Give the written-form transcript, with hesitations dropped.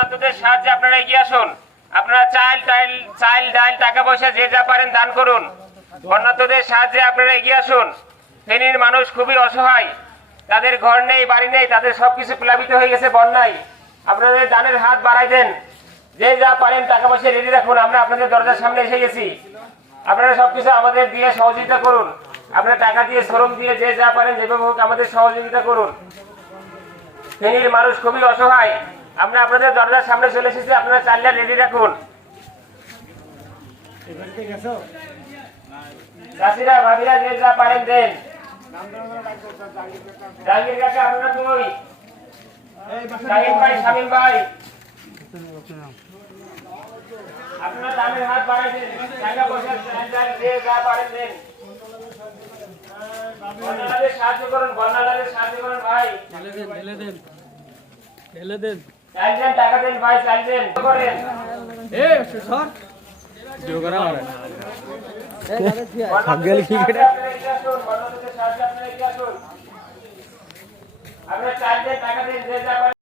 বন্যার্থদের সাহায্যে আপনারা এগিয়ে আসুন। আপনারা চাল ডাল টাকা পয়সা যে যা পারেন দান করুন। বন্যার্থদের সাহায্যে আপনারা এগিয়ে আসুন। ফেনীর মানুষ খুবই অসহায়, তাদের ঘর নেই, বাড়ি নেই, তাদের সবকিছু প্লাবিত হয়ে গেছে বন্যায়। আপনাদের দানের হাত বাড়াই দেন, যে যা পারেন টাকা পয়সা রেডি রাখুন। আমরা আপনাদের দরজার সামনে এসে গেছি, আপনারা সবকিছু আমাদের দিয়ে সহযোগিতা করুন। আপনারা টাকা দিয়ে, শ্রম দিয়ে, যে যা পারেন যেভাবে হোক আমাদের সহযোগিতা করুন। ফেনীর মানুষ খুবই অসহায়, আমরা আপনাদের দরজার সামনে চলে এসেছি, আপনারা চালটা রেডি রাখুন। চাষিরা ভাবিরা যে যা পারেন দেন। জাহাঙ্গীর কাকা আপনারা দুই, শাহিন ভাই, শামীম ভাই, আপনারা দানের হাত বাড়াই দেন, টাকা পয়সা যে যা পারেন দেন। বন্যাদের সাহায্য করুন, বন্যাদের সাহায্য করুন ভাই। ঢেলে দেন চাল দেন, টাকা দেন ভাই, চাল দেন করেন। আপনারা চাল দেন, টাকা দেন, যে যা পারেন।